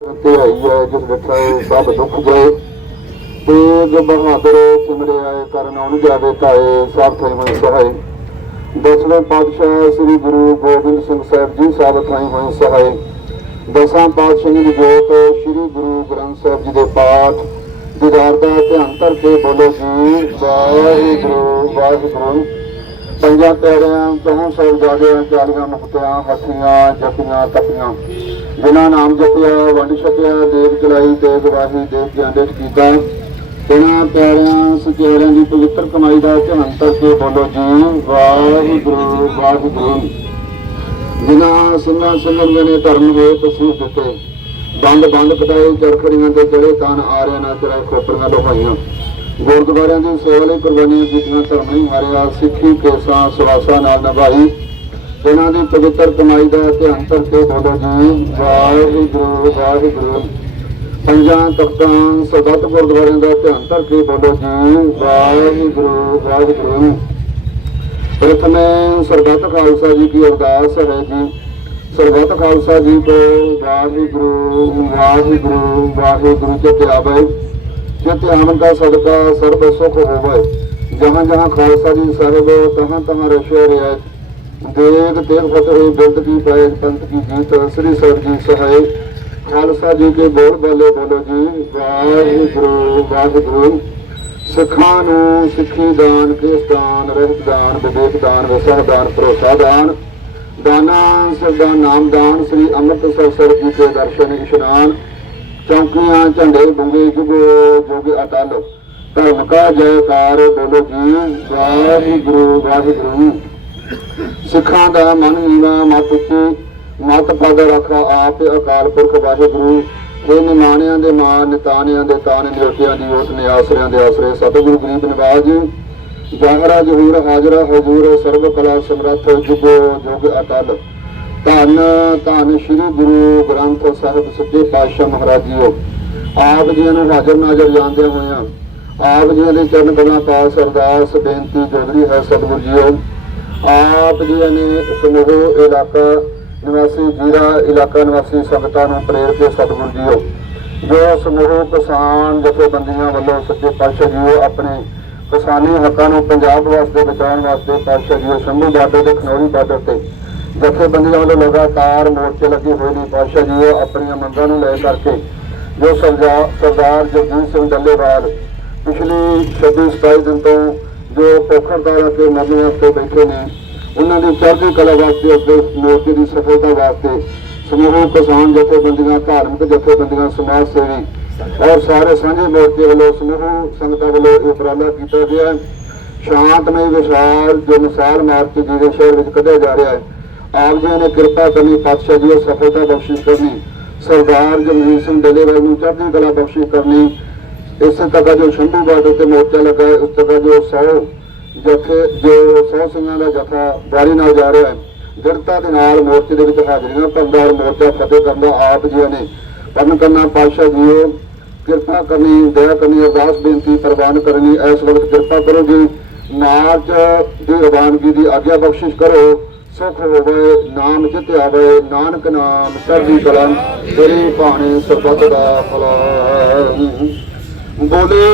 ਤੇ ਆਈ ਹੈ, ਜਿਸ ਡਿਠਾ ਸਭ ਦੁੱਖ ਗਏ। ਤੇਗ ਬਹਾਦਰ ਸਿਮਰੇ ਕਰਨ ਆਉਣ ਜਾਵੇ ਤਾਏ, ਸਭ ਥਾਈ ਹੋਏ ਸਹਾਈ। ਦਸਵੇਂ ਪਾਤਸ਼ਾਹ ਸ੍ਰੀ ਗੁਰੂ ਗੋਬਿੰਦ ਸਿੰਘ ਸਾਹਿਬ ਜੀ ਸਭ ਥਾਈ ਹੋਏ ਸਹਾਈ। ਦਸਾਂ ਪਾਤਸ਼ਾਹਾਂ ਦੀ ਜੋਤ ਸ੍ਰੀ ਗੁਰੂ ਗ੍ਰੰਥ ਸਾਹਿਬ ਜੀ ਦੇ ਪਾਠ। ਦੀਦਾਰ ਦਾ ਧਿਆਨ ਕਰਕੇ ਬੋਲੋ ਜੀ, ਵਾਹਿਗੁਰੂ ਵਾਹਿਗੁਰੂ। ਪੰਜਾਂ ਪੈਰਿਆਂ ਤੋਂ ਸਾਹਿਬਜ਼ਾਦਿਆਂ ਚਾਲੀਆਂ ਮੁਕਤਿਆਂ, ਹੱਥੀਆਂ ਜਪੀਆਂ ਤਪੀਆਂ। ਜਿਨ੍ਹਾਂ ਨਾਮ ਜਪਿਆ ਵੰਡ ਛਕਿਆ, ਦੇਵ ਚਲਾਈ ਤੇ ਗਵਾਹੀ ਦੇਵ ਜਾਂਦੇ ਕੀਤਾ। ਇਹਨਾਂ ਪਿਆਰਿਆਂ ਸਚਿਆਰਿਆਂ ਦੀ ਪਵਿੱਤਰ ਕਮਾਈ ਦਾ ਧਿਆਨ ਕਰਕੇ ਬੋਲੋ ਜੀ, ਵਾਹਿਗੁਰੂ ਵਾਹਿਗੁਰੂ। ਜਿਨ੍ਹਾਂ ਸਿੰਘਾਂ ਸਿੰਘਾਂ ਨੇ ਧਰਮ ਹੋਏ ਤਸੀਹ ਦਿੱਤੇ, ਬੰਦ ਬੰਦ ਕਟਾਏ ਚਰਖੜੀਆਂ ਤੇ ਚੜੇ ਤਾਨ ਆਰਿਆਂ ਨਾਲ ਚੜਾਏ ਖੋਪਰੀਆਂ ਲੋਹਾਈਆਂ। ਗੁਰਦੁਆਰਿਆਂ ਦੀ ਸੇਵਾ ਲਈ ਕੁਰਬਾਨੀਆਂ ਕੀਤੀਆਂ ਧਰਮ ਨਹੀਂ ਹਾਰਿਆ, ਸਿੱਖੀ, ਕੇਸਾਂ, ਸਵਾਸਾਂ ਨਾਲ ਨਿਭਾਈ। ਇਹਨਾਂ ਦੀ ਪਵਿੱਤਰ ਕਮਾਈ ਦਾ ਧਿਆਨ ਕਰਕੇ ਬੋਲੋ ਜੀ ਵਾਹਿਗੁਰੂ ਵਾਹਿਗੁਰੂ। ਪੰਜਾਂ ਤਖਤਾਂ ਸਦਤ ਗੁਰਦੁਆਰਿਆਂ ਦਾ ਧਿਆਨ ਕਰਕੇ ਬੋਲੋ ਜੀ ਵਾਹਿਗੁਰੂ ਵਾਹਿਗੁਰੂ। ਪ੍ਰਥਮੇ ਸਰਬੱਤ ਖਾਲਸਾ ਜੀ ਕੀ ਅਰਦਾਸ ਹੈ ਜੀ। ਸਰਬੱਤ ਖਾਲਸਾ ਜੀ ਕੋ ਵਾਹਿਗੁਰੂ ਵਾਹਿਗੁਰੂ ਵਾਹਿਗੁਰੂ ਚਿਤ ਆਵੇ। ਚਿਤ ਆਮਨ ਦਾ ਸਦਕਾ ਸਰਬ ਸੁਖ ਹੋਵੇ, ਜਹਾਂ ਜਹਾਂ ਖਾਲਸਾ ਜੀ ਸਰਬ ਤਹਾਂ ਤਹਾਂ ਰਸ਼ੇ ਰਿਆਇਤ ਦੇਗ ਤੇਗ ਫਤਿਹ ਹੋਈ ਬਿਰਦ ਕੀ ਪਾਏ, ਪੰਥ ਕੀ ਜੀਤ, ਸ੍ਰੀ ਸਰ ਜੀ ਸਹਾਇ ਖਾਲਸਾ ਜੀ ਕੇ ਬੋਲ ਬੋਲੇ ਬੋਲੋ ਜੀ, ਵਾਹਿਗੁਰੂ ਵਾਹਿਗੁਰੂ। ਸਿੱਖਾਂ ਨੂੰ ਸਿੱਖੀ ਦਾਨ, ਕਿਸ ਦਾਨ, ਰਹਿਤ ਦਾਨ, ਵਿਵੇਕ ਦਾਨ ਵਿਸਹ ਦਾਨ, ਭਰੋਸਾ ਦਾਨ। ਦਾਨਾ, ਸਦਾ ਨਾਮ ਦਾਨ, ਸ੍ਰੀ ਅੰਮ੍ਰਿਤਸਰ ਸਰ ਜੀ ਕੇ ਦਰਸ਼ਨ, ਇਸ਼ਨਾਨ। ਚੌਕੀਆਂ, ਝੰਡੇ ਬੁੰਗੇ ਜੁਗ ਜੁਗ ਅਟਲ। ਧਰਮ ਕਾ ਜੈਕਾਰ, ਬੋਲੋ ਜੀ, ਵਾਹਿਗੁਰੂ ਵਾਹਿਗੁਰੂ। ਸਿੱਖਾਂ ਦਾ ਮਨ ਨੀਵਾ, ਮਤ ਉੱਚੀ ਮਤ ਪਦ ਰੱਖਾ ਆਪ ਅਕਾਲ ਪੁਰਖ ਵਾਹਿਗੁਰੂ। ਇਹ ਨਿਮਾਣਿਆਂ ਦੇ ਮਾਨ ਨਿਤਾਨਿਆਂ ਦੇ ਤਾਨ ਨਿਉਟਿਆਂ ਦੀ ਓਟ ਨੇ ਆਸਰਿਆਂ ਦੇ ਆਸਰੇ ਸਤਿਗੁਰੂ ਗਰੀਬ ਨਿਵਾਜ ਜਾਹਰਾ ਜਹੂਰ ਹਾਜ਼ਰਾ ਹਜ਼ੂਰ, ਸਰਬ ਕਲਾ ਸਮਰੱਥ, ਜੁਗ ਜੁਗ ਅਟਲ। ਧੰਨ ਧੰਨ ਸ੍ਰੀ ਗੁਰੂ ਗ੍ਰੰਥ ਸਾਹਿਬ ਸੱਚੇ ਪਾਤਸ਼ਾਹ ਮਹਾਰਾਜ ਜੀਓ। ਆਪ ਜੀਆਂ ਨੂੰ ਹਾਜ਼ਰ ਨਾਜ਼ਰ ਜਾਣਦੇ ਹੋਇਆ, ਆਪ ਜੀਆਂ ਦੇ ਚਰਨ ਕਮਲਾਂ ਪਾਸ ਅਰਦਾਸ ਬੇਨਤੀ ਜੋਦਰੀ ਹੈ ਸਤਿਗੁਰੂ ਜੀਓ। ਆਪ ਜੀ ਨੇ ਸਮੂਹ, ਇਲਾਕਾ ਨਿਵਾਸੀ ਜੀਰਾ ਇਲਾਕਾ ਨਿਵਾਸੀ ਸੰਗਤਾਂ ਨੂੰ ਪ੍ਰੇਰ ਕੇ ਸਤਿਗੁਰੂ ਜੀਓ। ਜੋ ਸਮੂਹ ਕਿਸਾਨ ਜਥੇਬੰਦੀਆਂ ਵੱਲੋਂ ਸੱਚੇ ਪਾਤਸ਼ਾਹ ਜੀਓ, ਆਪਣੇ ਕਿਸਾਨੀ ਹੱਕਾਂ ਨੂੰ ਪੰਜਾਬ ਵਾਸਤੇ ਬਚਾਉਣ ਵਾਸਤੇ ਪਾਤਸ਼ਾਹ ਜੀਓ ਸ਼ੰਭੂ ਬਾਰਡਰ ਤੇ, ਖਨੌਰੀ ਬਾਰਡਰ ਤੇ ਜਥੇਬੰਦੀਆਂ ਵੱਲੋਂ ਲਗਾਤਾਰ ਮੋਰਚੇ ਲੱਗੇ ਹੋਏ ਨੇ। ਪਾਤਸ਼ਾਹ ਜੀਓ ਆਪਣੀਆਂ ਮੰਗਾਂ ਨੂੰ ਲੈ ਕਰਕੇ ਜੋ ਸਰਦਾਰ ਸਰਦਾਰ ਜਗਜੀਤ ਸਿੰਘ ਡੱਲੇਵਾਲ ਪਿਛਲੇ 26 27 ਦਿਨ ਤੋਂ ਜੋ ਪੋਖਰਦਾਰ ਅਤੇ ਮਰਨੇ ਵਾਸਤੇ ਬੈਠੇ ਨੇ, ਉਹਨਾਂ ਦੀ ਚੜ੍ਹਦੀ ਕਲਾ ਵਾਸਤੇ ਅਤੇ ਮੋਰਚੇ ਦੀ ਸਫਲਤਾ ਵਾਸਤੇ ਸਮੂਹ, ਕਿਸਾਨ ਜਥੇਬੰਦੀਆਂ, ਧਾਰਮਿਕ ਜਥੇਬੰਦੀਆਂ, ਸਮਾਜ ਸੇਵੀ ਔਰ ਸਾਰੇ ਸਾਂਝੇ ਮੋਰਚੇ ਵੱਲੋਂ ਸਮੂਹ ਸੰਗਤਾਂ ਵੱਲੋਂ ਇਹ ਉਪਰਾਲਾ ਕੀਤਾ ਗਿਆ ਸ਼ਾਂਤਮਈ ਵਿਸ਼ਾਲ ਜੋ ਮਿਸਾਲ ਮਾਰਚ ਜਿਹਦੇ ਸ਼ਹਿਰ ਵਿੱਚ ਕੱਢਿਆ ਜਾ ਰਿਹਾ ਹੈ। ਆਪ ਜੀ ਨੇ ਕਿਰਪਾ ਕਰਨੀ, ਪਾਤਸ਼ਾਹ ਜੀ ਨੂੰ ਸਫਲਤਾ ਬਖਸ਼ਿਸ਼ ਕਰਨੀ, ਸਰਦਾਰ ਜਗਜੀਤ ਸਿੰਘ ਡੱਲੇਵਾਲ ਨੂੰ ਚੜ੍ਹਦੀ ਕਲਾ ਬਖਸ਼ਿਸ਼ ਕਰਨੀ ਇਸੇ ਤਰ੍ਹਾਂ ਜੋ ਸ਼ੰਭੂ ਬਾਰਡਰ ਤੇ ਮੋਰਚਾ ਲੱਗਾ ਹੈ, ਉਸ ਤਰ੍ਹਾਂ ਜੋ 100 ਜਥੇ ਜੋ 100 ਸਿੰਘਾਂ ਦਾ ਜਥਾ ਬਾਰੀ ਨਾਲ ਜਾ ਰਿਹਾ ਹੈ, ਦ੍ਰਿੜਤਾ ਦੇ ਨਾਲ ਮੋਰਚੇ ਦੇ ਵਿੱਚ ਹਾਜ਼ਰੀਆਂ ਭਰਦਾ ਔਰ ਮੋਰਚਾ ਫਤਿਹ ਕਰਦਾ ਆਪ ਜੀ ਨੇ ਪਰਨ ਕਰਨਾ ਪਾਤਸ਼ਾਹ ਜੀਓ ਕਿਰਪਾ ਕਰਨੀ, ਦਇਆ ਕਰਨੀ, ਅਰਦਾਸ ਬੇਨਤੀ ਪ੍ਰਵਾਨ ਕਰਨੀ, ਇਸ ਵਕਤ ਕਿਰਪਾ ਕਰੋ ਜੀ ਨਾਚ ਦੀ ਰਵਾਨਗੀ ਦੀ ਆਗਿਆ ਬਖਸ਼ਿਸ਼ ਕਰੋ, ਸੁਖ ਹੋਵੇ, ਨਾਮ ਜਿਤ ਆਵੇ, ਨਾਨਕ ਨਾਮ ਚੜ੍ਹਦੀ ਕਲਾ, ਤੇਰੀ ਭਾਣੇ ਸਰਬੱਤ ਦਾ ਫਲਾ। ਬੋਲੇ।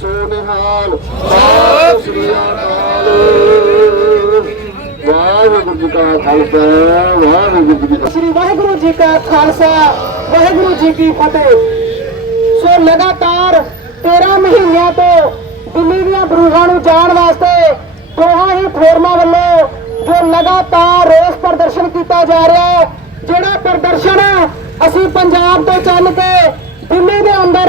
ਸੋਨਿਹਾਲ ਸਤਿ ਸ੍ਰੀ ਅਕਾਲ ਵਾਹਿਗੁਰੂ ਜੀ ਕਾ ਖਾਲਸਾ, ਵਾਹਿਗੁਰੂ ਜੀ ਕੀ ਫਤਿਹ। ਸ੍ਰੀ ਵਾਹਿਗੁਰੂ ਜੀ ਕਾ ਖਾਲਸਾ, ਵਾਹਿਗੁਰੂ ਜੀ ਕੀ ਫਤਿਹ। ਸੋ ਲਗਾਤਾਰ 13 ਮਹੀਨਿਆਂ ਤੋਂ ਦਿੱਲੀ ਦੀਆਂ ਬਰੂਹਾਂ ਨੂੰ ਜਾਣ ਵਾਸਤੇ ਦੋਹਾਂ ਹੀ ਫੋਰਮਾਂ ਵੱਲੋਂ ਜੋ ਲਗਾਤਾਰ ਰੋਸ ਪ੍ਰਦਰਸ਼ਨ ਕੀਤਾ ਜਾ ਰਿਹਾ ਹੈ, ਜਿਹੜਾ ਪ੍ਰਦਰਸ਼ਨ ਅਸੀਂ ਪੰਜਾਬ ਤੋਂ ਚੱਲ ਕੇ ਦਿੱਲੀ ਦੇ ਅੰਦਰ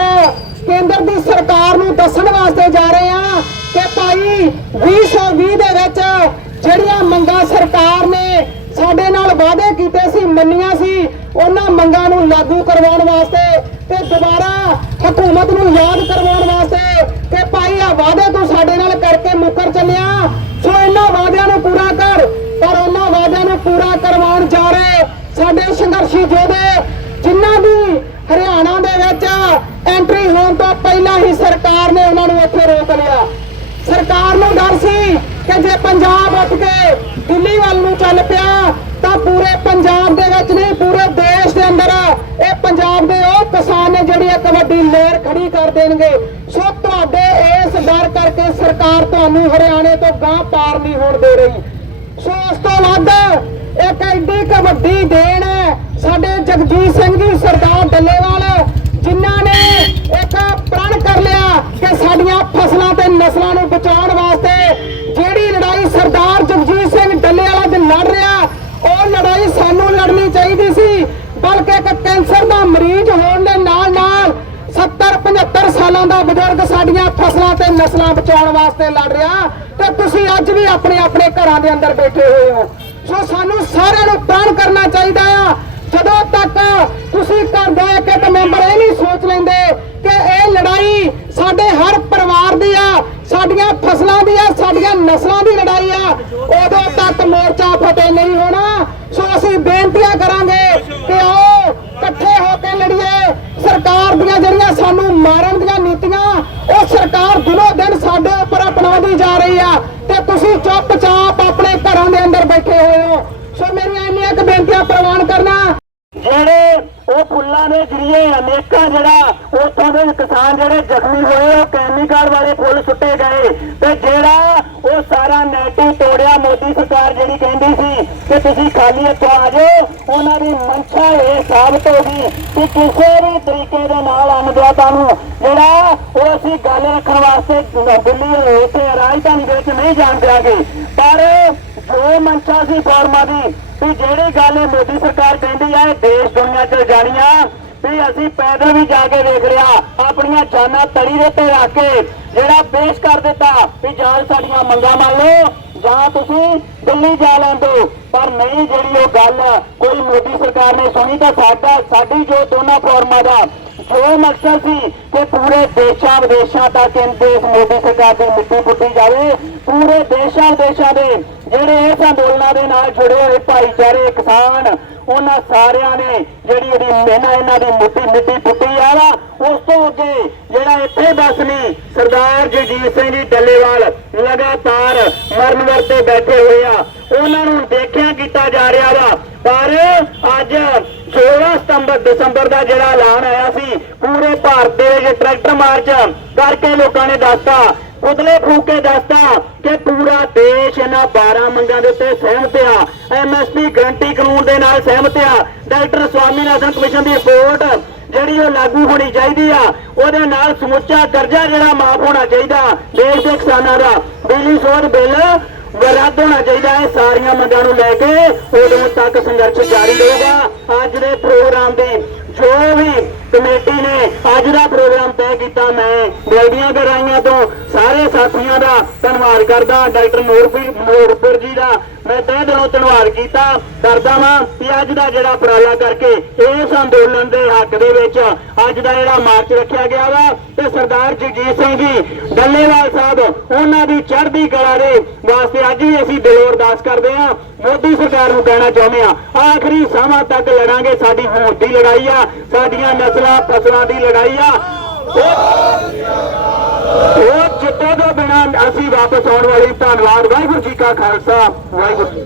ਕੇਂਦਰ ਦੀ ਸਰਕਾਰ ਨੂੰ ਦੱਸਣ ਵਾਸਤੇ ਜਾ ਰਹੇ ਹਾਂ ਕਿ ਭਾਈ 2020 ਦੇ ਵਿੱਚ ਜਿਹੜੀਆਂ ਮੰਗਾਂ ਸਰਕਾਰ ਨੇ ਸਾਡੇ ਨਾਲ ਵਾਅਦੇ ਕੀਤੇ ਸੀ, ਮੰਨੀਆਂ ਸੀ, ਉਹਨਾਂ ਮੰਗਾਂ ਨੂੰ ਲਾਗੂ ਕਰਵਾਉਣ ਵਾਸਤੇ ਤੇ ਦੁਬਾਰਾ ਹਕੂਮਤ ਨੂੰ ਯਾਦ ਕਰਵਾਉਣ ਵਾਸਤੇ ਕਿ ਭਾਈ ਆ ਵਾਅਦੇ ਤੂੰ ਸਾਡੇ ਨਾਲ ਕਰਕੇ ਮੁੱਕਰ ਚੱਲਿਆ। ਸੋ ਇਹਨਾਂ ਵਾਅਦਿਆਂ ਨੂੰ ਪੂਰਾ ਕਰ, ਪਰ ਉਹਨਾਂ ਵਾਅਦਿਆਂ ਨੂੰ ਪੂਰਾ ਕਰਵਾਉਣ ਜਾ ਰਹੇ ਸਾਡੇ ਸੰਘਰਸ਼ੀ ਯੋਧੇ ਜਿਨ੍ਹਾਂ ਦੀ ਹਰਿਆਣਾ ਦੇ ਵਿੱਚ ਐਂਟਰੀ ਹੋਣ ਤੋਂ ਪਹਿਲਾਂ ਹੀ ਸਰਕਾਰ ਨੇ ਉਹਨਾਂ ਨੂੰ ਇੱਥੇ ਰੋਕ ਲਿਆ। ਸਰਕਾਰ ਨੂੰ ਡਰ ਸੀ ਕਿ ਜੇ ਪੰਜਾਬ ਉੱਠ ਕੇ ਦਿੱਲੀ ਵੱਲ ਨੂੰ ਚੱਲ ਪਿਆ, ਤਾਂ ਪੂਰੇ ਪੰਜਾਬ ਦੇ ਵਿੱਚ ਨਹੀਂ, ਪੂਰੇ ਦੇਸ਼ ਦੇ ਅੰਦਰ ਇਹ ਪੰਜਾਬ ਦੇ ਉਹ ਕਿਸਾਨ ਨੇ ਜਿਹੜੀ ਇੱਕ ਵੱਡੀ ਲੇਰ ਖੜੀ ਕਰ ਦੇਣਗੇ। ਸੋ ਤੁਹਾਡੇ ਇਸ ਡਰ ਕਰਕੇ ਸਰਕਾਰ ਤੁਹਾਨੂੰ ਹਰਿਆਣੇ ਤੋਂ ਗਾਂ ਪਾਰ ਨਹੀਂ ਹੋਣ ਦੇ ਰਹੀ। ਸੋ ਉਸ ਤੋਂ ਵੱਧ ਇੱਕ ਐਡੀ ਕੁ ਵੱਡੀ ਦੇਣ ਹੈ ਸਾਡੇ ਜਗਜੀਤ ਸਿੰਘ ਜੀ, ਸਰਦਾਰ ਡੱਲੇਵਾਲ, ਜਿਨ੍ਹਾਂ ਨੇ ਇੱਕ ਪ੍ਰਣ ਕਰ ਲਿਆ ਕਿ ਸਾਡੀਆਂ ਫਸਲਾਂ ਤੇ ਨਸਲਾਂ ਨੂੰ ਬਚਾਉਣ ਵਾਸਤੇ ਜਿਹੜੀ ਲੜਾਈ ਸਰਦਾਰ ਜਗਜੀਤ ਸਿੰਘ ਡੱਲੇਵਾਲ ਅੱਜ ਲੜ ਰਿਹਾ, ਉਹ ਲੜਾਈ ਸਾਨੂੰ ਲੜਨੀ ਚਾਹੀਦੀ ਸੀ, ਬਲਕਿ ਇੱਕ ਕੈਂਸਰ ਦਾ ਮਰੀਜ਼ ਹੋਣ ਦੇ ਨਾਲ ਨਾਲ 70 75 ਸਾਲਾਂ ਦਾ ਬਜ਼ੁਰਗ ਸਾਡੀਆਂ ਫਸਲਾਂ ਤੇ ਨਸਲਾਂ ਬਚਾਉਣ ਵਾਸਤੇ ਲੜ ਰਿਹਾ ਤੇ ਤੁਸੀਂ ਅੱਜ ਵੀ ਆਪਣੇ ਆਪਣੇ ਘਰਾਂ ਦੇ ਅੰਦਰ ਬੈਠੇ ਹੋਏ ਹੋ। ਸੋ ਸਾਨੂੰ ਸਾਰਿਆਂ ਨੂੰ ਪ੍ਰਣ ਕਰਨਾ ਚਾਹੀਦਾ ਆ। ਜਦੋਂ ਤੱਕ ਤੁਸੀਂ ਘਰ ਦਾ ਇੱਕ ਮੈਂਬਰ ਇਹ ਨਹੀਂ ਸੋਚ ਲੈਂਦੇ ਕਿ ਇਹ ਲੜਾਈ ਸਾਡੇ ਹਰ ਪਰਿਵਾਰ ਦੀ ਆ, ਸਾਡੀਆਂ ਫਸਲਾਂ ਦੀ ਆ, ਸਾਡੀਆਂ ਨਸਲਾਂ ਦੀ ਲੜਾਈ ਆ, ਉਦੋਂ ਤੱਕ ਮੋਰਚਾ ਫਤਿਹ ਨਹੀਂ ਹੋਣਾ। ਸੋ ਅਸੀਂ ਬੇਨਤੀਆਂ ਕਰਾਂਗੇ ਕਿ ਆਓ ਇਕੱਠੇ ਹੋ ਕੇ ਲੜੀਏ। ਸਰਕਾਰ ਦੀਆਂ ਜਿਹੜੀਆਂ ਸਾਨੂੰ ਮਾਰਨ ਦੀਆਂ ਨੀਤੀਆਂ, ਉਹ ਸਰਕਾਰ ਦਿਨੋ ਦਿਨ ਸਾਡੇ ਉੱਪਰ ਅਪਣਾਉਂਦੀ ਜਾ ਰਹੀ ਆ। ਤੇ ਤੁਸੀਂ ਚੁੱਪਚਾਪ ਆਪਣੇ ਘਰਾਂ ਦੇ ਅੰਦਰ ਬੈਠੇ ਹੋਏ ਹੋ। ਸੋ ਮੇਰੀਆਂ ਇੰਨੀਆਂ ਕੁ ਬੇਨਤੀਆਂ ਪ੍ਰਵਾਨ ਕਰਨਾ। ਦੇ ਜਰੀਏ ਅਨੇਕਾਂ ਜਿਹੜਾ, ਉੱਥੋਂ ਦੇ ਕਿਸਾਨ ਜਿਹੜੇ ਜ਼ਖਮੀ ਹੋਏ ਉਹ ਕੈਮੀਕਲ ਵਾਲੇ ਫੁੱਲ ਸੁੱਟੇ ਗਏ। ਤੇ ਜਿਹੜਾ ਉਹ ਸਾਰਾ ਨੈਟਿਵ ਤੋੜਿਆ ਮੋਦੀ ਸਰਕਾਰ ਜਿਹੜੀ ਕਹਿੰਦੀ ਸੀ ਕਿ ਤੁਸੀਂ ਖਾਲੀ ਇੱਥੋਂ ਆ ਜਾਓ, ਉਹਨਾਂ ਦੀ ਮਨਸ਼ਾ ਇਹ ਸਾਬਤ ਹੋ ਗਈ ਕਿ ਕਿਸੇ ਵੀ ਤਰੀਕੇ ਦੇ ਨਾਲ ਅਨੁਦਾਤਾ ਨੂੰ ਜਿਹੜਾ ਉਹ ਅਸੀਂ ਗੱਲ ਰੱਖਣ ਵਾਸਤੇ ਦਿੱਲੀ ਉੱਥੇ ਰਾਜਧਾਨੀ ਦੇ ਵਿੱਚ ਨਹੀਂ ਜਾਣ ਦਿਆਂਗੇ। ਪਰ ਜੋ ਮੰਸ਼ਾ ਸੀ ਫਾਰਮਾ ਦੀ, ਵੀ ਜਿਹੜੀ ਗੱਲ ਮੋਦੀ ਸਰਕਾਰ ਕਹਿੰਦੀ ਆ ਦੇਸ਼ ਦੁਨੀਆ 'ਚ ਜਾਣੀਆਂ ਵੀ ਅਸੀਂ ਪੈਦਲ ਵੀ ਜਾ ਕੇ ਵੇਖ ਲਿਆ, ਆਪਣੀਆਂ ਜਾਨਾਂ ਤੜੀ ਦੇ ਉੱਤੇ ਰੱਖ ਕੇ, ਜਿਹੜਾ ਪੇਸ਼ ਕਰ ਦਿੱਤਾ ਵੀ ਜਾਂ ਸਾਡੀਆਂ ਮੰਗਾਂ ਮੰਨ ਲਓ, ਜਾਂ ਤੁਸੀਂ ਦਿੱਲੀ ਜਾ ਲੈਂਦੇ ਪਰ ਨਹੀਂ, ਜਿਹੜੀ ਉਹ ਗੱਲ ਕੋਈ ਮੋਦੀ ਸਰਕਾਰ ਨੇ ਸੁਣੀ ਤਾਂ ਸਾਡਾ, ਸਾਡੀ ਜੋ ਦੋਨਾਂ ਫੋਰਮਾਂ ਦਾ, ਜੋ ਮਕਸਦ ਸੀ ਕਿ ਪੂਰੇ ਦੇਸ਼ਾਂ ਵਿਦੇਸ਼ਾਂ ਤੱਕ ਇਹ ਦੇਸ਼ ਮੋਦੀ ਸਰਕਾਰ ਦੀ ਮਿੱਟੀ ਪੁੱਟੀ ਜਾਵੇ, ਪੂਰੇ ਦੇਸ਼ਾਂ ਵਿਦੇਸ਼ਾਂ ਦੇ ਜਿਹੜੇ ਇਸ ਅੰਦੋਲਨਾਂ ਦੇ ਨਾਲ ਜੁੜੇ ਹੋਏ ਭਾਈਚਾਰੇ, ਕਿਸਾਨ, ਉਹਨਾਂ ਸਾਰਿਆਂ ਨੇ ਜਿਹੜੀ ਇਹਦੀ ਮਿਹਨਤ ਇਹਨਾਂ ਦੀ ਮਿੱਟੀ ਮਿੱਟੀ ਪੁੱਟੀ ਆ ਵਾ ਉਸ ਤੋਂ ਅੱਗੇ ਜਿਹੜਾ ਇੱਥੇ ਬਸ ਨਹੀਂ ਸਰਦਾਰ ਜਗਜੀਤ ਸਿੰਘ ਜੀ ਡੱਲੇਵਾਲ ਲਗਾਤਾਰ ਮਰਨ ਵਰਤੇ ਬੈਠੇ ਹੋਏ ਆ। ਉਹਨਾਂ ਨੂੰ ਦੇਖਿਆ ਕੀਤਾ ਜਾ ਰਿਹਾ ਵਾ, ਪਰ ਅੱਜ 16 ਸਤੰਬਰ, ਦਸੰਬਰ ਦਾ ਜਿਹੜਾ ਐਲਾਨ ਆਇਆ ਸੀ, ਪੂਰੇ ਭਾਰਤ ਦੇ ਵਿੱਚ ਟਰੈਕਟਰ ਮਾਰਚ ਕਰਕੇ ਲੋਕਾਂ ਨੇ ਦੱਸਤਾ ਉਤਲੇ ਫੂਕ ਕੇ ਦੱਸਤਾ ਕਿ ਪੂਰਾ ਦੇਸ਼ ਇਹਨਾਂ 12 ਮੰਗਾਂ ਦੇ ਉੱਤੇ ਸਹਿਮਤ ਆ। ਐਮਐਸਪੀ ਗਰੰਟੀ ਕਾਨੂੰਨ ਦੇ ਨਾਲ ਸਹਿਮਤ ਆ। ਡਾਕਟਰ ਸਵਾਮੀਨਾਥਨ ਕਮਿਸ਼ਨ ਦੀ ਰਿਪੋਰਟ ਜਿਹੜੀ ਉਹ ਲਾਗੂ ਹੋਣੀ ਚਾਹੀਦੀ ਆ, ਉਹਦੇ ਨਾਲ ਸਮੁੱਚਾ ਕਰਜ਼ਾ ਜਿਹੜਾ ਮਾਫ ਹੋਣਾ ਚਾਹੀਦਾ ਦੇਸ਼ ਦੇ ਕਿਸਾਨਾਂ ਦਾ। ਬਿਜਲੀ ਸੋਧ ਬਿੱਲ ਰੱਦ ਹੋਣਾ ਚਾਹੀਦਾ ਹੈ ਸਾਰੀਆਂ ਮੰਗਾਂ ਨੂੰ ਲੈ ਕੇ। ਉਦੋਂ ਤੱਕ ਸੰਘਰਸ਼ ਜਾਰੀ ਰਹੇਗਾ। ਅੱਜ ਦੇ ਪ੍ਰੋਗਰਾਮ ਦੀ ਜੋ ਵੀ ਕਮੇਟੀ ਨੇ ਅੱਜ ਦਾ ਪ੍ਰੋਗਰਾਮ ਤੈਅ ਕੀਤਾ। ਮੈਂ ਬੇੜੀਆਂ ਗਰਾਈਆਂ ਤੋਂ ਸਾਰੇ ਸਾਥੀਆਂ ਦਾ ਧੰਨਵਾਦ ਕਰਦਾ। ਡਾਕਟਰ ਨੂਰਪੁਰ ਨੂਰਪੁਰ ਜੀ ਦਾ ਮੈਂ ਤਹਿ ਦਿਲੋਂ ਧੰਨਵਾਦ ਕੀਤਾ। ਕਰਦਾ ਵਾਂ ਕਿ ਅੱਜ ਦਾ ਜਿਹੜਾ ਉਪਰਾਲਾ ਕਰਕੇ ਇਸ ਅੰਦੋਲਨ ਦੇ ਹੱਕ ਦੇ ਵਿੱਚ ਅੱਜ ਦਾ ਜਿਹੜਾ ਮਾਰਚ ਰੱਖਿਆ ਗਿਆ ਵਾ, ਤੇ ਸਰਦਾਰ ਜਗਜੀਤ ਸਿੰਘ ਜੀ, ਡੱਲੇਵਾਲ ਸਾਹਿਬ, ਉਹਨਾਂ ਦੀ ਚੜ੍ਹਦੀ ਕਲਾ ਦੇ ਵਾਸਤੇ ਅੱਜ ਵੀ ਅਸੀਂ ਦਿਲੋਂ ਅਰਦਾਸ ਕਰਦੇ ਹਾਂ ਮੋਦੀ ਸਰਕਾਰ ਨੂੰ ਕਹਿਣਾ ਚਾਹੁੰਦੇ ਆ, ਆਖਰੀ ਸਾਹਾਂ ਤੱਕ ਲੜਾਂਗੇ। ਸਾਡੀ ਹੋਂਦ ਦੀ ਲੜਾਈ ਆ, ਸਾਡੀਆਂ ਨਸਲਾਂ ਫਸਲਾਂ ਦੀ ਲੜਾਈ ਆ। ਉਹ- ਉਹ ਤੋਂ ਬਿਨਾਂ ਅਸੀਂ ਵਾਪਸ ਆਉਣ ਵਾਲੀ ਧੰਨਵਾਦ। ਵਾਹਿਗੁਰੂ ਜੀ ਕਾ ਖਾਲਸਾ। ਵਾਹਿਗੁਰੂ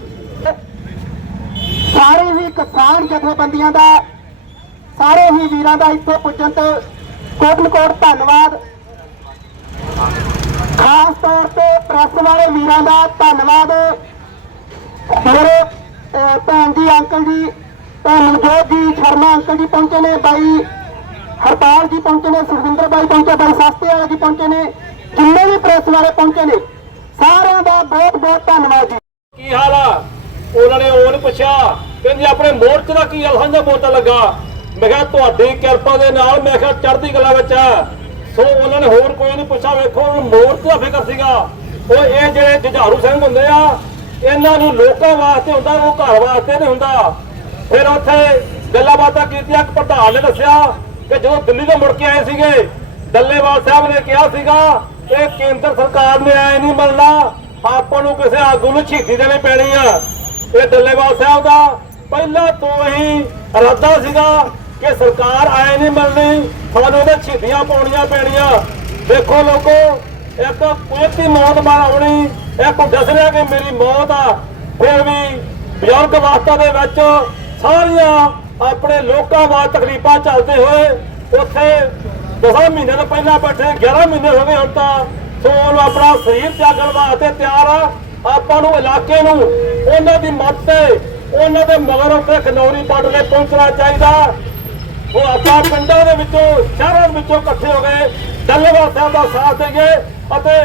ਸਾਰੇ ਹੀ ਕਿਸਾਨ ਜਥੇਬੰਦੀਆਂ ਦਾ ਸਾਰੇ ਹੀ ਵੀਰਾਂ ਦਾ ਇੱਥੇ ਪੁੱਜਣ ਤੇ ਕੋਟਨ ਧੰਨਵਾਦ। ਖਾਸ ਤੌਰ ਤੇ ਪ੍ਰੈਸ ਵਾਲੇ ਵੀਰਾਂ ਦਾ ਧੰਨਵਾਦ। ਮੇਰੇ ਭੈਣ ਜੀ, ਅੰਕਲ ਜੀ, ਭੈਣ ਮਨਜੋਤ ਜੀ, ਸ਼ਰਮਾ ਅੰਕਲ ਜੀ ਪਹੁੰਚੇ ਨੇ ਬਾਈ। ਹਰਪਾਲ ਜੀ ਪਹੁੰਚੇ ਨੇ, ਸੁਖਵਿੰਦਰ ਬਾਈ ਪਹੁੰਚੇ ਬਾਈ ਸਸਤੇ ਵਾਲੇ ਜੀ ਪਹੁੰਚੇ ਨੇ, ਜਿੰਨੇ ਵੀ ਪ੍ਰੈਸ ਵਾਲੇ ਪਹੁੰਚੇ ਨੇ, ਸਾਰਿਆਂ ਦਾ ਬਹੁਤ ਬਹੁਤ ਧੰਨਵਾਦ ਜੀ। ਕੀ ਹਾਲ ਆ? ਉਹਨਾਂ ਨੇ ਉਹਨੂੰ ਪੁੱਛਿਆ, ਕਹਿੰਦੇ ਆਪਣੇ ਮੋਰਚ ਦਾ ਕੀ ਹਾਲ ਸਾਂਝਾ ਲੱਗਾ? ਮੈਂ ਕਿਹਾ, ਤੁਹਾਡੀ ਕਿਰਪਾ ਦੇ ਨਾਲ, ਮੈਂ ਕਿਹਾ, ਚੜ੍ਹਦੀ ਕਲਾ ਵਿੱਚ ਆ। ਸੋ ਉਹਨਾਂ ਨੇ ਹੋਰ ਕੋਈ ਨਹੀਂ ਪੁੱਛਿਆ, ਵੇਖੋ ਮੋਰਚ ਦਾ ਫਿਕਰ ਸੀਗਾ। ਉਹ ਇਹ ਜਿਹੜੇ ਜੁਝਾਰੂ ਸਿੰਘ ਹੁੰਦੇ ਆ, ਇਹਨਾਂ ਨੂੰ ਲੋਕਾਂ ਵਾਸਤੇ ਹੁੰਦਾ, ਉਹ ਘਰ ਵਾਸਤੇ ਨਹੀਂ ਹੁੰਦਾ। ਫਿਰ ਉੱਥੇ ਗੱਲਾਂ ਬਾਤਾਂ ਕੀਤੀਆਂ ਪ੍ਰਧਾਨ ਨੇ ਦੱਸਿਆ ਕਿ ਜਦੋਂ ਦਿੱਲੀ ਤੋਂ ਮੁੜ ਕੇ ਆਏ ਸੀਗੇ, ਡੱਲੇਵਾਲ ਸਾਹਿਬ ਨੇ ਕਿਹਾ ਸੀਗਾ ਇਹ ਕੇਂਦਰ ਸਰਕਾਰ ਨੇ ਐ ਨਹੀਂ ਮੰਨਣਾ, ਆਪਾਂ ਨੂੰ ਕਿਸੇ ਆਗੂ ਨੂੰ ਸ਼ਹੀਦੀ ਦੇਣੀ ਪੈਣੀ ਆ। ਇਹ ਡੱਲੇਵਾਲ ਸਾਹਿਬ ਦਾ ਪਹਿਲਾਂ ਤੋਂ ਹੀ ਇਰਾਦਾ ਸੀਗਾ ਕਿ ਸਰਕਾਰ ਆਏ ਨਹੀਂ ਮੰਨਣੀ, ਸਾਨੂੰ ਉਹਦੇ ਸ਼ਹੀਦੀਆਂ ਪਾਉਣੀਆਂ ਪੈਣੀਆਂ। ਦੇਖੋ ਲੋਕੋ, ਇੱਕ ਕੁਦਰਤੀ ਮੌਤ ਮਾਰ ਆਉਣੀ, ਇੱਕ ਦੱਸ ਰਿਹਾ ਕਿ ਮੇਰੀ ਮੌਤ ਆ। ਫਿਰ ਵੀ ਬਜ਼ੁਰਗ ਵਾਸਤਾ ਦੇ ਵਿੱਚ ਸਾਰੀਆਂ ਆਪਣੇ ਲੋਕਾਂ ਵਾਸਤੇ ਤਕਲੀਫਾਂ ਚੱਲਦੇ ਹੋਏ ਉੱਥੇ 10 ਮਹੀਨੇ ਤੋਂ ਪਹਿਲਾਂ ਬੈਠੇ 11 ਮਹੀਨੇ ਹੋ ਗਏ ਹੁਣ ਤਾਂ। ਸੋ ਉਹਨੂੰ ਆਪਣਾ ਸਰੀਰ ਤਿਆਗਣ ਵਾਸਤੇ ਤਿਆਰ ਆ। ਆਪਾਂ ਨੂੰ ਇਲਾਕੇ ਨੂੰ ਉਹਨਾਂ ਦੀ ਮੱਤ ਤੇ, ਉਹਨਾਂ ਦੇ ਮਗਰ ਉੱਤੇ ਖਨੌਰੀ ਬਾਰਡਰ ਤੇ ਪਹੁੰਚਣਾ ਚਾਹੀਦਾ। ਉਹ ਆਪਾਂ ਪਿੰਡਾਂ ਦੇ ਵਿੱਚੋਂ, ਸ਼ਹਿਰਾਂ ਦੇ ਵਿੱਚੋਂ ਇਕੱਠੇ ਹੋ ਗਏ ਡੱਲੇਵਾਲ ਸਾਹਿਬ ਦਾ ਸਾਥ ਦੇਗੇ ਅਤੇ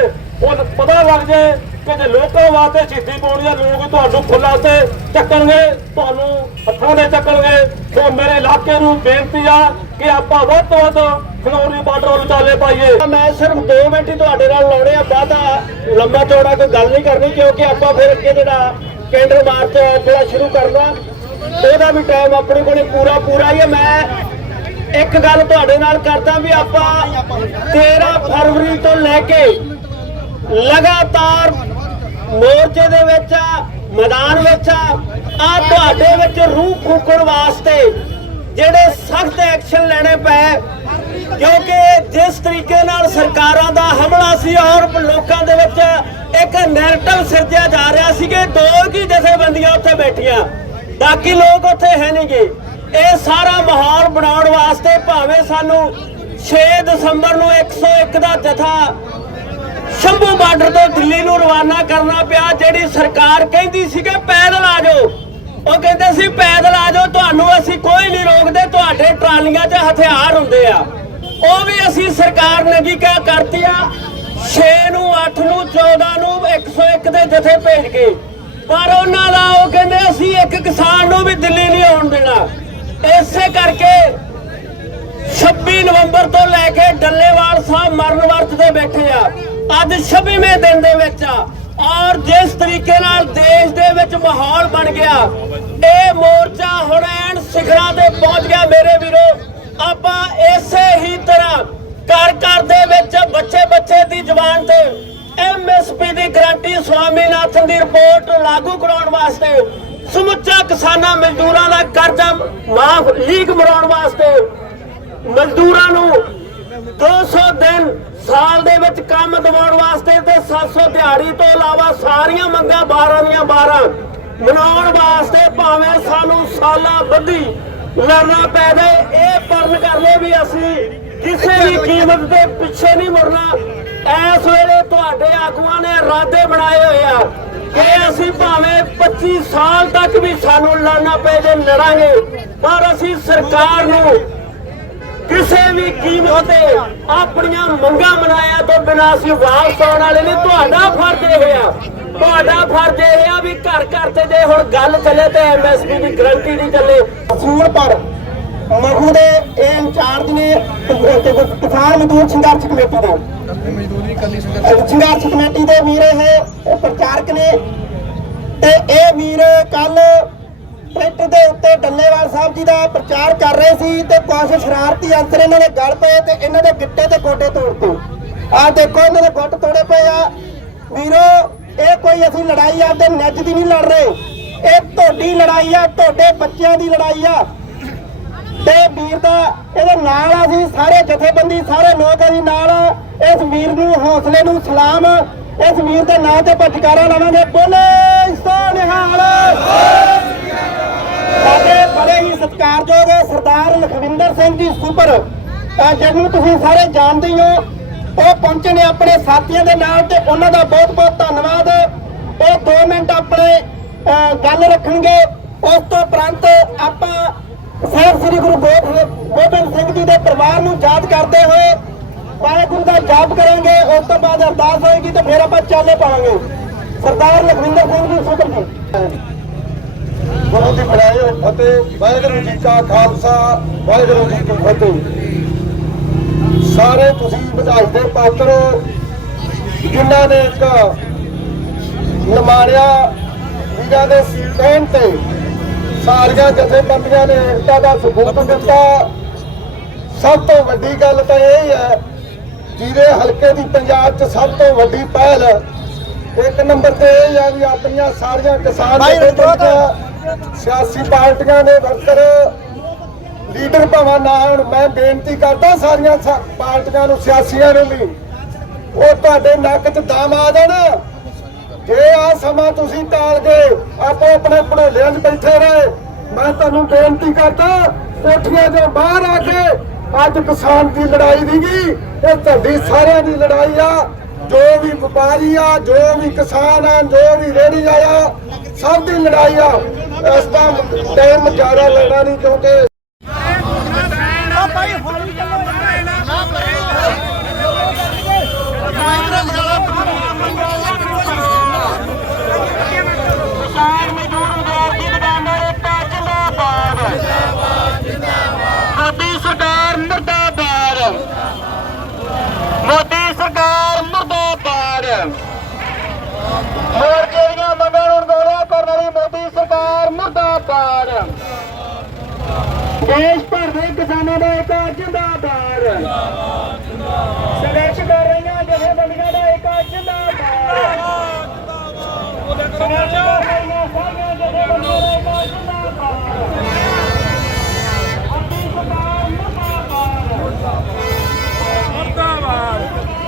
ਉਹ ਪਤਾ ਲੱਗ ਜੇ ਕਿ ਜੇ ਲੋਕਾਂ ਵਾਸਤੇ ਛਿੱਤੀ ਪਾਉਣੀ ਆ, ਲੋਕ ਤੁਹਾਨੂੰ ਫੁੱਲਾਂ ਤੇ ਚੱਕਣਗੇ, ਤੁਹਾਨੂੰ ਹੱਥਾਂ ਦੇ ਚੱਕਣਗੇ। ਸੋ ਮੇਰੇ ਇਲਾਕੇ ਨੂੰ ਬੇਨਤੀ ਆ ਕਿ ਆਪਾਂ ਵੱਧ ਤੋਂ ਵੱਧ ਖਨੌਰੀ ਬਾਰਡਰ ਵੱਲ ਚਾਲੇ ਪਾਈਏ। ਮੈਂ ਸਿਰਫ 2 ਮਿੰਟ ਹੀ ਤੁਹਾਡੇ ਨਾਲ ਲਾਉਣੇ ਆ ਬਾਅਦਾ ਲੰਮਾ ਚੌੜਾ ਕੋਈ ਗੱਲ ਨਹੀਂ ਕਰਨੀ, ਕਿਉਂਕਿ ਆਪਾਂ ਫਿਰ ਅੱਗੇ ਜਿਹੜਾ ਕੇਂਦਰ ਮਾਰਚ ਜਿਹੜਾ ਸ਼ੁਰੂ ਕਰਨਾ, ਉਹਦਾ ਵੀ ਟਾਈਮ ਆਪਣੇ ਕੋਲੇ ਪੂਰਾ ਪੂਰਾ ਹੀ ਹੈ ਮੈਂ ਇੱਕ ਗੱਲ ਤੁਹਾਡੇ ਨਾਲ ਕਰਦਾ ਵੀ ਆਪਾਂ 13 ਫਰਵਰੀ ਤੋਂ ਲੈ ਕੇ ਲਗਾਤਾਰ ਮੋਰਚੇ ਦੇ ਵਿੱਚ ਆ, ਮੈਦਾਨ ਵਿੱਚ ਆ ਆ ਤੁਹਾਡੇ ਵਿੱਚ ਰੂਹ ਫੂਕਣ ਵਾਸਤੇ ਜਿਹੜੇ ਸਖਤ ਐਕਸ਼ਨ ਲੈਣੇ ਪਏ, ਕਿਉਂਕਿ ਜਿਸ ਤਰੀਕੇ ਨਾਲ ਸਰਕਾਰਾਂ ਦਾ ਹਮਲਾ ਸੀ ਔਰ ਲੋਕਾਂ ਦੇ ਵਿੱਚ ਇੱਕ ਨੈਰੇਟਿਵ ਸਿਰਜਿਆ ਜਾ ਰਿਹਾ ਸੀ ਕਿ ਦੋ ਕੀ ਜਥੇਬੰਦੀਆਂ ਉੱਥੇ ਬੈਠੀਆਂ, ਬਾਕੀ ਲੋਕ ਉੱਥੇ ਹੈ ਨਹੀਂਗੇ ਇਹ ਸਾਰਾ ਮਾਹੌਲ ਬਣਾਉਣ ਵਾਸਤੇ ਭਾਵੇਂ ਸਾਨੂੰ 6 ਦਸੰਬਰ ਨੂੰ 101 ਦਾ ਜਥਾ ਸ਼ੰਭੂ ਬਾਰਡਰ ਤੋਂ ਦਿੱਲੀ ਨੂੰ ਰਵਾਨਾ ਕਰਨਾ ਪਿਆ, ਜਿਹੜੀ ਸਰਕਾਰ ਕਹਿੰਦੀ ਸੀ ਕਿ ਪੈਦਲ ਆ ਜਾਓ। ਉਹ ਕਹਿੰਦੇ ਸੀ, ਪੈਦਲ ਆ ਜਾਓ, ਤੁਹਾਨੂੰ ਅਸੀਂ ਕੋਈ ਨਹੀਂ ਰੋਕਦੇ, ਤੁਹਾਡੇ ਟਰਾਲੀਆਂ 'ਚ ਹਥਿਆਰ ਹੁੰਦੇ ਆ। ਉਹ ਵੀ ਅਸੀਂ ਸਰਕਾਰ ਨੇ ਕੀ ਕਿਹਾ, ਕਰਤੀ ਆ 6 ਨੂੰ 8 ਨੂੰ 14 ਨੂੰ 101 ਦੇ ਜਥੇ ਭੇਜ ਕੇ। ਪਰ ਉਹਨਾਂ ਦਾ ਉਹ ਕਹਿੰਦੇ, ਅਸੀਂ ਇੱਕ ਕਿਸਾਨ ਨੂੰ ਵੀ ਦਿੱਲੀ ਨਹੀਂ ਆਉਣ ਦੇਣਾ। ਇਸੇ ਕਰਕੇ 26 ਨਵੰਬਰ ਤੋਂ ਲੈ ਕੇ ਡੱਲੇਵਾਲ ਸਾਹਿਬ ਮਰਨ ਵਰਤ ਤੇ ਬੈਠੇ ਆ। ਅੱਜ 26ਵੇਂ ਦਿਨ ਦੇ ਵਿੱਚ ਔਰ ਜਿਸ ਤਰੀਕੇ ਨਾਲ ਦੇਸ਼ ਦੇ ਵਿੱਚ ਮਾਹੌਲ ਬਣ ਗਿਆ, ਇਹ ਮੋਰਚਾ ਹੁਣ ਐਨ ਸਿਖਰਾਂ ਤੇ ਪਹੁੰਚ ਗਿਆ ਮੇਰੇ ਵੀਰੋ। ਆਪਾਂ ਇਸੇ ਹੀ ਤਰ੍ਹਾਂ ਘਰ ਘਰ ਦੇ ਵਿੱਚ ਬੱਚੇ ਬੱਚੇ ਦੀ ਜ਼ੁਬਾਨ ਤੇ ਐਮਐਸਪੀ ਦੀ ਗਾਰੰਟੀ, ਸਵਾਮੀਨਾਥਨ ਦੀ ਰਿਪੋਰਟ ਲਾਗੂ ਕਰਾਉਣ ਵਾਸਤੇ ਸਮੁੱਚਾ ਕਿਸਾਨਾਂ ਮਜ਼ਦੂਰਾਂ ਦਾ ਕਰਜ਼ਾ ਮਾਫ ਲੀਗ ਮਰਾਉਣ ਵਾਸਤੇ ਮਜ਼ਦੂਰਾਂ ਨੂੰ 200 ਦਿਨ ਸਾਲ ਦੇ ਵਿੱਚ ਕੰਮ ਦਿਵਾਉਣ ਵਾਸਤੇ ਤੇ 700 ਦਿਹਾੜੀ ਤੋਂ ਇਲਾਵਾ ਸਾਰੀਆਂ ਮੰਗਾਂ 12 ਦੀਆਂ 12 ਮਨਾਉਣ ਵਾਸਤੇ ਭਾਵੇਂ ਸਾਨੂੰ ਸਾਲਾਂ ਬੱਧੀ ਲੜਨਾ ਪੈ ਜਾਏ, ਇਹ ਪਰਨ ਕਰ ਲਏ ਵੀ ਅਸੀਂ ਕਿਸੇ ਵੀ ਕੀਮਤ ਦੇ ਪਿੱਛੇ ਨਹੀਂ ਮੁੜਨਾ। ਐਸ ਵੇਲੇ ਤੁਹਾਡੇ ਆਗੂਆਂ ਨੇ ਇਰਾਦੇ ਬਣਾਏ ਹੋਏ ਆ ਕਿ ਅਸੀਂ ਭਾਵੇਂ 25 ਸਾਲ ਤੱਕ ਵੀ ਸਾਨੂੰ ਲੜਨਾ ਪੈ ਜੇ ਲੜਾਂਗੇ, ਪਰ ਅਸੀਂ ਸਰਕਾਰ ਨੂੰ ਕਿਸੇ ਵੀ ਕੀਮਤ ਤੇ ਆਪਣੀਆਂ ਮੰਗਾਂ ਮਨਾਇਆ ਤੋਂ ਬਿਨਾਂ ਅਸੀਂ ਵਾਪਸ ਆਉਣ ਵਾਲੇ ਨਹੀਂ। ਤੁਹਾਡਾ ਫਰਜ਼ ਇਹ ਆ ਤੁਹਾਡਾ ਫਰਜ਼ ਇਹ ਆ ਵੀ ਘਰ ਘਰ ਤੇ ਜੇ ਹੁਣ ਗੱਲ ਚੱਲੇ ਤੇ ਐਮਐਸਪੀ ਦੀ ਗਰੰਟੀ ਨਹੀਂ ਚੱਲੇ। ਅਸੂਲ ਪਰ ਮਖੂ ਦੇ ਇਹ ਇੰਚਾਰਜ ਨੇ ਕਿਸਾਨ ਮਜ਼ਦੂਰ ਸੰਘਰਸ਼ ਕਮੇਟੀ ਦੇ। ਸੰਘਰਸ਼ ਕਮੇਟੀ ਦੇ ਵੀਰ ਇਹ ਪ੍ਰਚਾਰਕ ਨੇ। ਤੇ ਇਹ ਵੀਰ ਕੱਲ ਟਰੈਕਟਰ ਦੇ ਉੱਤੇ ਡੱਲੇਵਾਲ ਸਾਹਿਬ ਜੀ ਦਾ ਪ੍ਰਚਾਰ ਕਰ ਰਹੇ ਸੀ ਤੇ ਕੁਝ ਸ਼ਰਾਰਤੀ ਅੰਸਰ ਇਹਨਾਂ ਦੇ ਗਲ ਪਏ ਤੇ ਇਹਨਾਂ ਦੇ ਗਿੱਟੇ ਤੇ ਗੋਡੇ ਤੋੜਤੇ ਆਹ ਦੇਖੋ ਇਹਨਾਂ ਦੇ ਗੁੱਟ ਤੋੜੇ ਪਏ ਆ। ਵੀਰੋ, ਇਹ ਕੋਈ ਅਸੀਂ ਲੜਾਈ ਆਪਦੇ ਨਿੱਜ ਦੀ ਨਹੀਂ ਲੜ ਰਹੇ। ਇਹ ਤੁਹਾਡੀ ਲੜਾਈ ਆ, ਤੁਹਾਡੇ ਬੱਚਿਆਂ ਦੀ ਲੜਾਈ ਆ। ਤੇ ਵੀਰ ਦਾ ਇਹਦੇ ਨਾਲ ਆ ਅਸੀਂ ਸਾਰੇ ਜਥੇਬੰਦੀ, ਸਾਰੇ ਲੋਕ ਅਸੀਂ ਨਾਲ ਇਸ ਵੀਰ ਨੂੰ, ਹੌਸਲੇ ਨੂੰ ਸਲਾਮ। ਇਸ ਵੀਰ ਦੇ ਨਾਂ ਤੇ ਪਟਕਾਰਾ ਲਾਵਾਂਗੇ। ਬੋਲੇ, ਸੋਨਿਹਾਲ। ਸਾਡੇ ਬੜੇ ਹੀ ਸਤਿਕਾਰਯੋਗ ਸਰਦਾਰ ਲਖਵਿੰਦਰ ਸਿੰਘ ਜੀ ਸੁਪਰ। ਅਹ ਜਿਹਨੂੰ ਤੁਸੀਂ ਸਾਰੇ ਜਾਣਦੇ ਹੋ ਉਹ ਪਹੁੰਚੇ ਨੇ ਆਪਣੇ ਸਾਥੀਆਂ ਦੇ ਨਾਲ ਤੇ ਉਹਨਾਂ ਦਾ ਬਹੁਤ ਬਹੁਤ ਧੰਨਵਾਦ। ਉਹ 2 ਮਿੰਟ ਆਪਣੇ ਗੱਲ ਰੱਖਣਗੇ। ਉਸ ਤੋਂ ਉਪਰੰਤ ਆਪਾਂ ਸਾਹਿਬ ਸ੍ਰੀ ਗੁਰੂ ਗੋਬਿੰਦ ਗੋਬਿੰਦ ਸਿੰਘ ਜੀ ਦੇ ਪਰਿਵਾਰ ਨੂੰ ਯਾਦ ਕਰਦੇ ਹੋਏ ਵਾਹਿਗੁਰੂ ਦਾ ਜਾਪ ਕਰਾਂਗੇ। ਉਸ ਤੋਂ ਬਾਅਦ ਅਰਦਾਸ ਹੋਏਗੀ ਤੇ ਫਿਰ ਆਪਾਂ ਚਾਲੇ ਪਾਵਾਂਗੇ। ਸਰਦਾਰ ਲਖਵਿੰਦਰ ਸਿੰਘ ਜੀ, ਸੁਪਰ ਜੀ। ਬਹੁਤ ਹੀ ਬੜਾਏ ਫਤਿਹ। ਵਾਹਿਗੁਰੂ ਜੀ ਕਾ ਖਾਲਸਾ ਵਾਹਿਗੁਰੂ ਜੀ ਕੀ ਫਤਿਹ। ਸਾਰੇ ਤੁਸੀਂ ਵਧਾਈ ਦੇ ਪਾਤਰ ਜਿਨ੍ਹਾਂ ਨੇ ਇੱਕ ਨਿਮਾਣਿਆ ਵੀਰਾਂ ਦੇ ਕਹਿਣ ਤੇ ਸਾਰੀਆਂ ਜਥੇਬੰਦੀਆਂ ਨੇ ਏਕਤਾ ਦਾ ਸਬੂਤ ਦਿੱਤਾ। ਸਭ ਤੋਂ ਵੱਡੀ ਗੱਲ ਤਾਂ ਇਹ ਹੈ ਜਿਹਦੇ ਹਲਕੇ ਦੀ ਪੰਜਾਬ 'ਚ ਸਭ ਤੋਂ ਵੱਡੀ ਪਹਿਲ ਇੱਕ ਨੰਬਰ ਤੇ ਇਹ ਹੈ ਵੀ ਆਪਣੀਆਂ ਸਾਰੀਆਂ ਕਿਸਾਨ ਜਥੇਬੰਦੀਆਂ ਸਿਆਸੀ ਪਾਰਟੀਆਂ ਦੇ ਵਰਕਰ, ਲੀਡਰ ਭਾਵਾਂ ਨਾ ਹੋਣ ਮੈਂ ਬੇਨਤੀ ਕਰਦਾ ਸਾਰੀਆਂ ਪਾਰਟੀਆਂ ਨੂੰ, ਸਿਆਸੀਆਂ ਨੂੰ ਵੀ। ਉਹ ਤੁਹਾਡੇ ਨੱਕ 'ਚ ਦਮ ਆ ਜਾਣ। ਜੇ ਆ ਸਮਾਂ ਤੁਸੀਂ ਟਾਲ ਗਏ ਆਪੋ ਆਪਣੇ ਭੜੋਲਿਆਂ 'ਚ ਬੈਠੇ ਰਹੇ, ਮੈਂ ਤੁਹਾਨੂੰ ਬੇਨਤੀ ਕਰਦਾ, ਕੋਠੀਆਂ 'ਚੋਂ ਬਾਹਰ ਆ ਕੇ ਅੱਜ ਕਿਸਾਨ ਦੀ ਲੜਾਈ ਨਹੀਂਗੀ ਇਹ ਤੁਹਾਡੀ ਸਾਰਿਆਂ ਦੀ ਲੜਾਈ ਆ। ਜੋ ਵੀ ਵਪਾਰੀ ਆ, ਜੋ ਵੀ ਕਿਸਾਨ ਆ, ਜੋ ਵੀ ਰੇੜੀ ਆਇਆ ਸਭ ਦੀ ਲੜਾਈ ਆ। ਇਸ ਟਾਈਮ ਟਾਈਮ ਜ਼ਿਆਦਾ ਲੈਣਾ ਨਹੀਂ ਕਿਉਂਕਿ ਹੋਰ ਕਿਹੜੀਆਂ ਮੰਗਾਂ ਨੂੰ ਗੋਲਿਆ ਕਰਨ ਵਾਲੀ ਮੋਦੀ ਸਰਕਾਰ? ਮੁਰਦਾਬਾਦ। ਦੇਸ਼ ਭਰ ਦੇ ਕਿਸਾਨਾਂ ਦਾ ਇੱਕ ਜਿੰਦਾਬਾਦ। ਸੰਘਰਸ਼ ਕਰ ਰਹੀਆਂ ਜਥੇਬੰਦੀਆਂ ਦਾ ਇੱਕ ਜਿੰਦਾਬਾਦ। ਸੰਘਰਸ਼ ਕਰ ਰਹੀਆਂ ਸਾਰੀਆਂ ਜਥੇਬੰਦੀਆਂ ਦਾ ਇੱਕ ਜਿੰਦਾਬਾਦ। ਮੁਰਦਾਬਾਦ। ਮੁਰਦਾਬਾਦ।